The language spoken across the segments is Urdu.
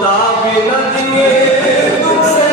خدا بھی نہ دیے تم سے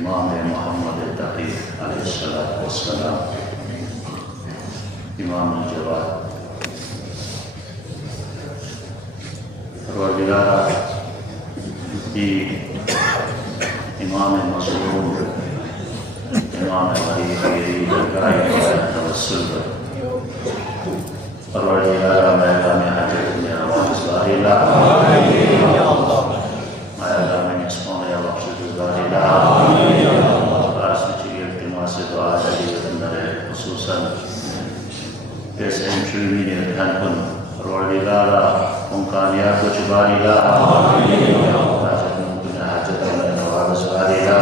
امام محمد تقی علیہ السلام امام الجواد پروردگارہ دی امام مظلوم امام غریب توسل پروردگارہ میدان حاجت میں آواز باری اللہ میدان میں نسمون یا بخشد باری اللہ ایسے انچوی نے دھن کن پروردگارہ امکانیات کو چباری لا حاجت ممکن حاجت میں نوابس باری لا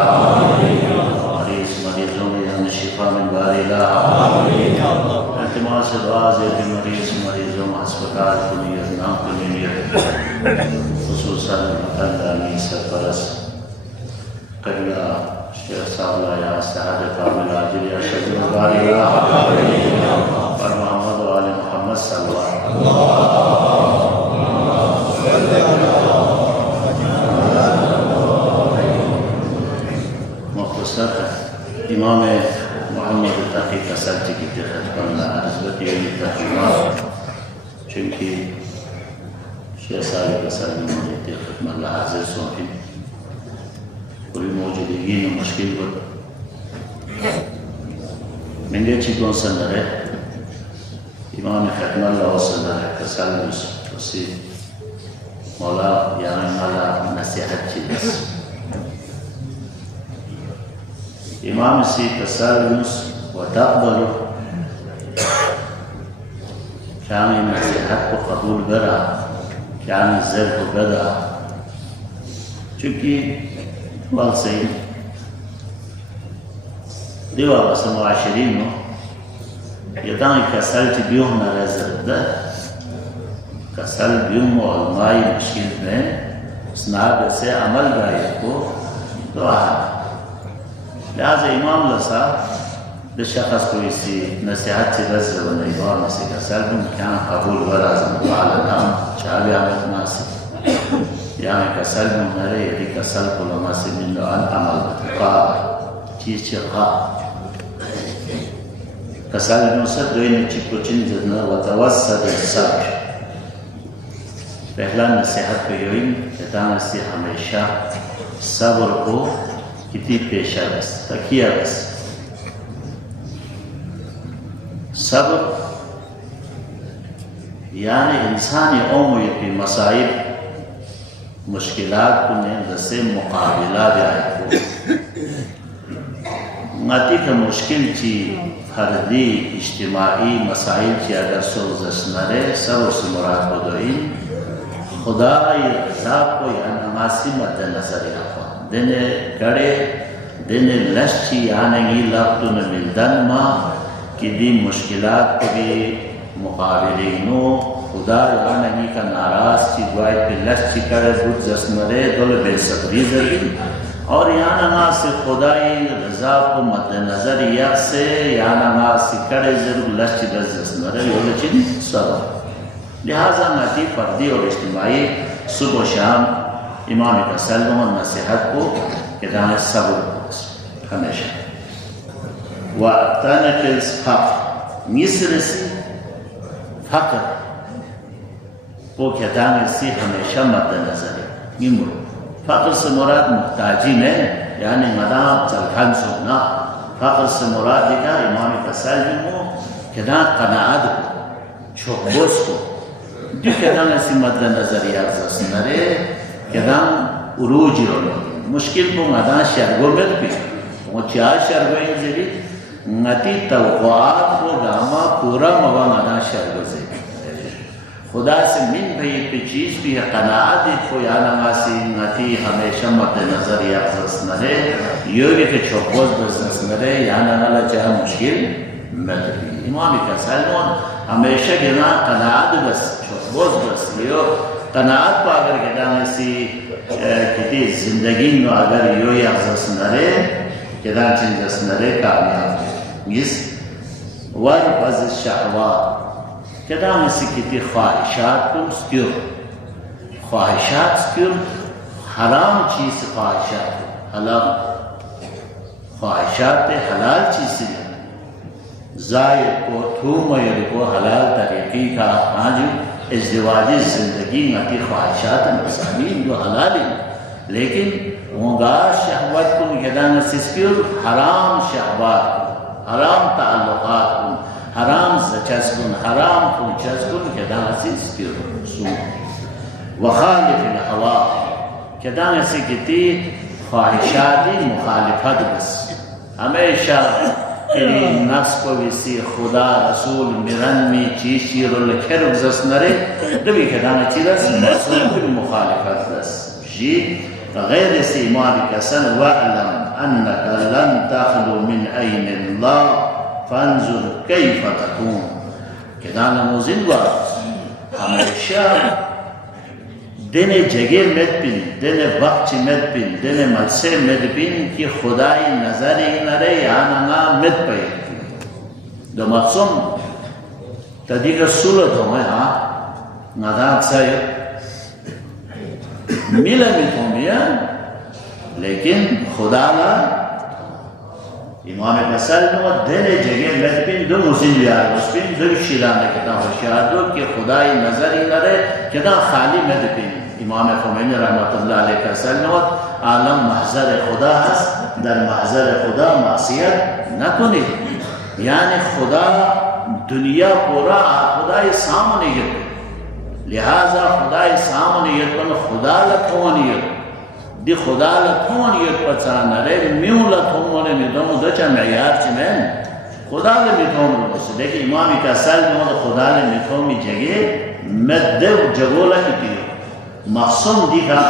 مریضوں میں ہم شفا من باری لا اعتماد سے دعا زیدی مریضوں میں ہسپتال کنیت نام کنیت خصوصاً اللہ سرپرست قبلہ شیخ صاحب یا سعادت کامل عاجل یا شجر باری لا اور محمد و آل محمد صلی اللہ علیہ وسلم مختصر امام محمد تقی کا سلطی کی تحت کرنا عزبتی علی تحقیمات چونکہ شیخ صاحب کا سلطی مجھے تحت اللہ حاضر سوکی پوری موجودگی میں مشکل کو من دے چیکوں سے نرے امام ختم اللہ صلی اللہ علیہ وسلم اسی مولا یعنی مولا نصیحت چیز امام اسی تسالنس و تقبل کیانی نصیحت کو قبول برا کیانی زر کو بدا چونکہ والسین دیوہ بس معاشرین یدان کسل چی بیوم نرزد ده کسل بیوم و علمائی مشکل میں سناب سے عمل دائیت کو دعا لہذا امام لسا ده شخص کو اسی نصیحت چی رزد و نیوان اسی کسل بیوم کیان قبول برازم وعلا نام شعبی عمل ناسی یعنی کسل بیوم نرے یدی کسل کو لماسی من دعان عمل بتقاب چیز چی قاب کسال نوسط دوئے چکو چن جدنا وتوسط الصبر پہلا نصیحت کو یوئی کہتاں اسے ہمیشہ صبر کو کتی پیشہ بس تکیہ بس صبر یعنی انسانی عمویت کی مسائل مشکلات کو دسے مقابلہ بیائی کو ماتی کا مشکل چی فردی اجتماعی مسائل چی اگر سوزش نرے سب اس مراد بدوئی خدا یہ رضا کو یا نماسی مد نظر یافا دن گڑے دن لشچی یعنی لابتو نملدن ما کی دی مشکلات کو بھی مقابلینو خدا یعنی کا ناراض چی دعائی پہ لشچی کرے بود زس نرے دول بے صبری ذریع اور یہاں ناس خدای رضا کو مد نظر یا سے یہاں ناس کڑے ضرور لشچ دزدس نرے یولے چین صبر لہذا ناتی فردی اور اجتماعی صبح و شام امام کا سلم و نصیحت کو کہتاں صبر ہمیشہ وَأَتَنَكِ الْفَقْرِ مصر سے فقر وہ کہتاں اسی ہمیشہ مد نظر ہے فقر سے مراد محتاجی نہیں یعنی مدام چلکھن سننا فقر سے مراد دیکھا امام فصل میں کہنا قناعت کو چھوکبوس کو جو کہنا ایسی مد نظریات زسنرے کہنا عروج رولو مشکل کو مدام شرگو مل بھی وہ چاہ شرگویں زیری نتی توقعات کو گاما پورا موا مدام شرگو زیری خدا سے من بھئی پہ چیز بھی ہے قناعت کو یا نماسی نتی ہمیشہ مد نظر یا افضل نرے یوگی کے چھوپوز بزنس نرے یا نمالا چاہا مشکل مدبی امامی کا سالمون ہمیشہ گنا قناعت بس چھوپوز بس یو قناعت پا اگر گنا اسی کتی زندگی نو اگر یو یا افضل نرے گنا چنجس نرے کامیاب اس وربز الشعوات کدا مسی کتی خواہشات کن سکیور خواہشات سکیور حرام چیز خواہشات حلال خواہشات حلال چیز زائد کو تھومیر کو حلال طریقی کا آج ازدواجی زندگی نتی خواہشات مسامین جو حلال ہیں لیکن مگار شہوت کن کدا مسی سکیور حرام شہوات کن حرام تعلقات کن حرام زچسکن حرام کن چسکن کدا عزیز کی رسول وخالف الحوا کدا ایسی کتی خواہشاتی مخالفت بس ہمیشہ نفس کو بیسی خدا رسول مرن میں چیز چیر و لکھر بزس نرے دبی کدا چیز بس مصروف المخالفت بس جی غیر سی امام کسن وَعْلَمْ أَنَّكَ لَن تَخْلُ مِنْ أَيْنِ اللَّهِ فانظر کیف تکون کہ دانا موزن بات ہمیشہ دن جگہ مد پین دن وقت مد پین دن ملسے مد پین کی خدای نظری نرے یانا نا مد پئی دو مقصوم تدیگر صورت ہوئے ہاں ندا اکسر ملا میتومیا لیکن خدا نا امام مسل نو دل جگہ مدبین دو موزین بیار مسبین دو شیرانہ کتا ہوشیار دو کہ خدای نظری نرے کتا خالی مدبین امام خمینی رحمت اللہ علیہ کسل نو عالم محضر خدا ہے در محضر خدا معصیت نہ کنی یعنی خدا دنیا پورا خدای سامنے گرد لہذا خدای سامنے گرد خدا لکھونی گرد دی خدا لکھون یک پچانا رہے میوں لکھون میدوم دچا معیار چمین خدا لمیتوم رو بس لیکن امامی کا سال میں خدا لمیتومی جگہ مدو جگولا ہی پیو مقصوم دیکھا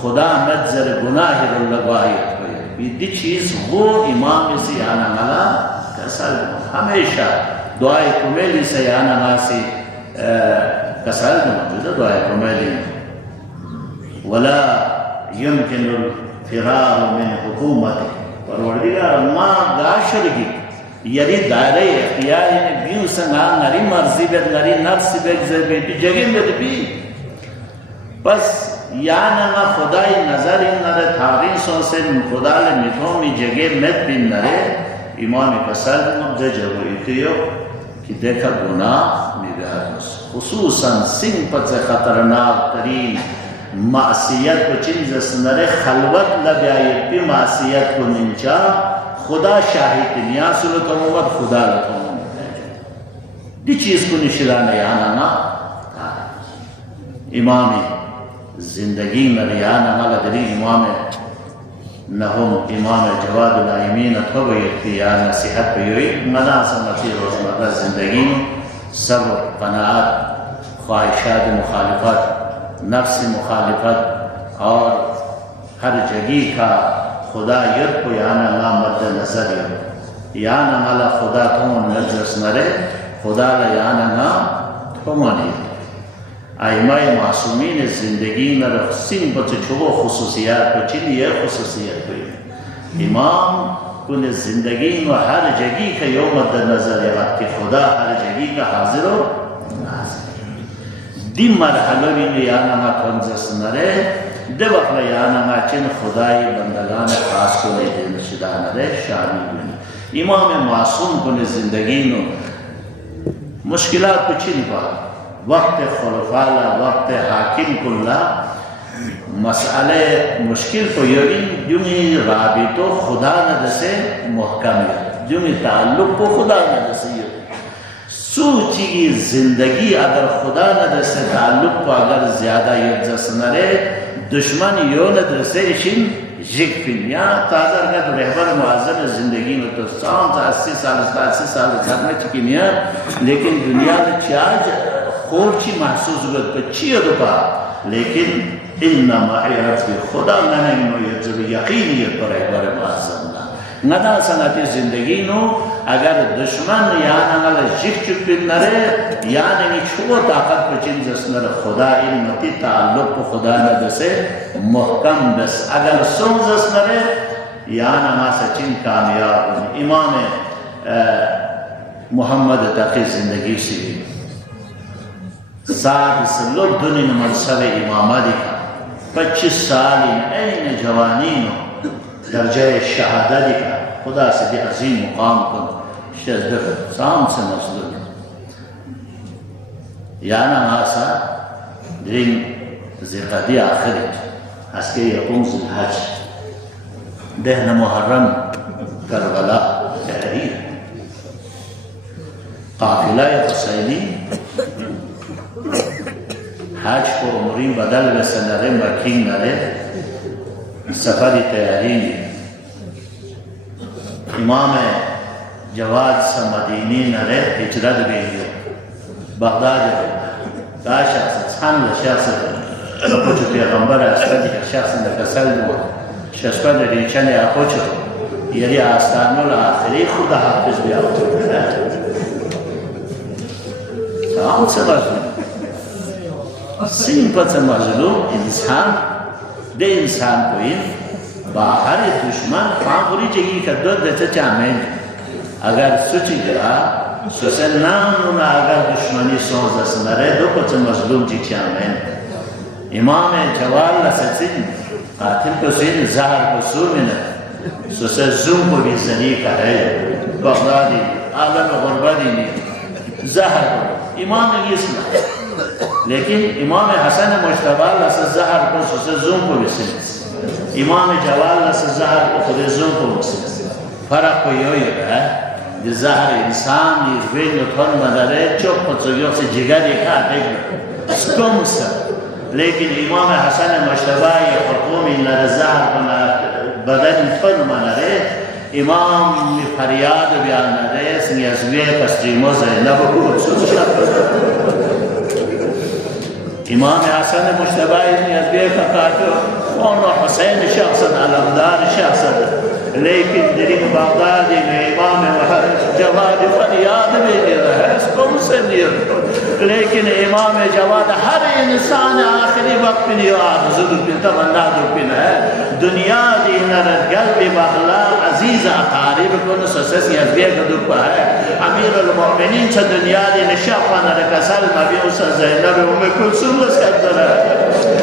خدا مدزر گناہ رو لگوائیت کوئی دی چیز وہ امام سے آنا ملا کا سال ہمیشہ دعائے کمیلی سے آنا ملا سے کا سال میں دعائے کمیلی ولا يمكن الفرار من حکومت پروردگار ما گاشر گی یعنی دائرے اختیار یعنی بیوں سنگا نری مرضی بیت نری نفس بیت زبیتی جگہ بیت بھی بس یعنی ما خدای نظر ان نرے تھارین سو سے خدا لمیتومی جگہ مت بین نرے امام پسر مبدہ جگوئی تیو کہ دیکھا گناہ میرے خصوصاً سنگ پت خطرناک ترین معصیت کو چیز سنرے خلوت لگائی پی معصیت کو ننچا خدا شاہی دنیا سلطہ موت خدا لکھوں دی چیز کو نشرانہ یانا نا امام زندگی مریانا مالا دری امام نہم امام جواد الائمین اتھوئی یا نصیحت پیوئی منا سمتی روزمرہ زندگی صبر قناعت خواہشات مخالفت نفس مخالفت اور ہر جگہ کا خدا ید کو یانا لا مد نظر یانا مالا خدا تون نجرس نرے خدا لا یانا نا تمانی آئمہ معصومین زندگی نر سن بچ چھو خصوصیات کو چلی ہے خصوصیت کوئی امام کن زندگی میں ہر جگہ کا یوم مد نظر ہے کہ خدا ہر جگہ کا حاضر ہو دی مرحلہ بھی یانا ما تنزس نرے دی وقت یانا ما چن خدای بندگان خاص کو لے دین شدہ نرے شانی دونی امام معصوم کن زندگی نو مشکلات کو چن پا وقت خلفالا وقت حاکم کلا مسئلے مشکل کو یوین جنہی رابطو خدا ندسے محکم ہے جنہی تعلق کو خدا ندسے سوچی کی زندگی اگر خدا ندر سے تعلق کو اگر زیادہ یکزس نرے دشمن یو ندر سے اشن جگفن یا تازہ اگر رہبر معظم زندگی میں تو 80 سال خدمت چکی نیا لیکن دنیا میں چاج خوچی محسوس گد پہ چی دپا لیکن انما عیرتی خدا ننگنو یجب یقینیت پر ایبار معظمنا ندا سنتی زندگی نو اگر دشمن یعنی اگر جک چک بین نرے یعنی چھو طاقت پر چین جس نر خدا علمتی تعلق پر خدا ندسے محکم بس اگر سن جس نرے یعنی اگر سچین کامیاب امام محمد تقی زندگی سی سات سلو دنی منصب امامہ دکھا 25 سالی این جوانینو درجہ شہادہ دکھا خدا سے دی عظیم مقام کن شہدر سام سے مظلوم یانا ماسا درین زیقادی آخرت اس کے یقوم زلحج دہن محرم کربلا تحریر قافلہ حسینی حج کو عمری بدل بسنرے مکین نرے سفری تیارین امام جواد سا مدینی نرے ہجرت بیلیو بغداد بیلیو دا شخص سان لشخص اپوچو پیغمبر اسفادی شخص نکسل دو شخص ریچن اپوچو یری آستانو لآخری خدا حافظ بیاوتو تمام سے مظلوم سمپت مظلوم انسان دے انسان کو ان باہر دشمن فانگوری جگی کا دو دیتا چامین اگر سوچی گرا سوسے نامونا اگر دشمنی سوز اسنرے دو پت مظلوم جی چامین امام جوال لسچن قاتل کو سین زہر کو سومن سوسے زوم کو بھی زنی کا ہے بغدادی عالم غربادی زہر کو امام اسلام لیکن امام حسن مجتبہ لسا زہر کو سوسے زوم کو بھی سنس امام جوال لسا زہر کو خود زوم کو بھی سنس فرق کو یہ ہے کہ زہر انسان نیزوین نتون مدرے چوک پچھوگیوں سے جگر ایکا دیکھ سکم سر لیکن امام حسن مجتبہ یہ حکومی نر زہر کو بدن نتون مدرے امام فریاد بیان نرے سنیزوی پسریمو زینب کو سوچا امام حسن مجتبہ ابن ازبیہ کا کاتو کون حسین شخصا علمدار شخصا لیکن دریک بغدادی میں امام جواد فریاد بھی دے رہا ہے اس کم سے نہیں لیکن امام جواد ہر انسان آخری وقت بھی نہیں آرزو بھی تمنا بھی ہے دنیا دینر قلب بغلا عزیز اقارب کن سسسی ازبیہ کا دکھا ہے امیر المؤمنین سے دنیا دین شاپا نرکسل نبی اسا زینب ام کلثوم لسکت ہے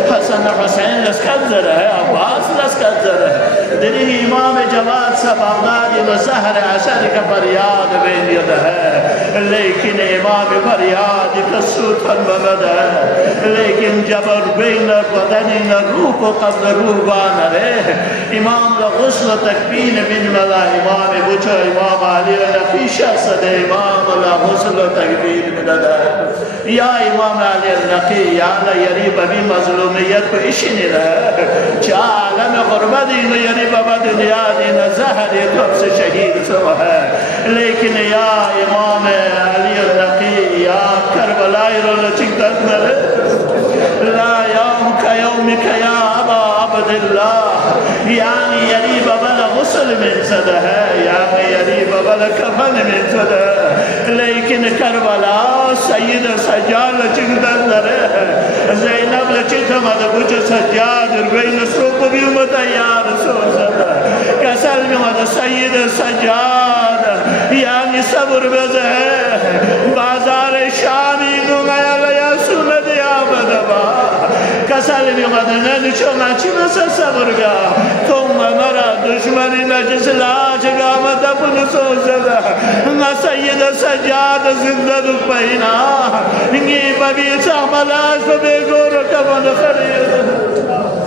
حسن حسین لسکت ہے عباس لسکت ہے دلی امام جواد سے بغدادی لسہر عشر کا فریاد بین ید ہے لیکن امام فریاد کا سوتن بلد ہے لیکن جبر بین بدن روح کو قبل روح بان رہے امام غسل تکبین من ملا امام بچو امام علی نفی شخص دے امام غسل تکبین من ہے یا امام علی نقی یا یریب ابھی مظلومیت کو اشی نہیں رہا چاہ عالم غربتی یریب ابا دنیا دین زہر تب سے شہید سو ہے لیکن یا امام علی نقی یا کربلائی رول چکت مرے لا یوم کا یوم کا یا ابا عبداللہ یعنی یریب ابا غسل من صد ہے یعنی یریب ابا کفن من صد ہے لیکن کربلا سید سجاد چکت مرے زینب لچت مد کچھ سجاد رگوین سوپ بھی متیار سو سد کسل بھی مد سید سجاد یعنی صبر بز ہے بازار شامی نو گیا لیا سند یا بدبا کسل بھی مد ننچو مچی مسا صبر گا تم مرا دشمنی نجس لاج گا مدفن سو سد نا سید سجاد زندہ دک پہینا نگی ببی چاہ ملاش بے گورو کبن خرید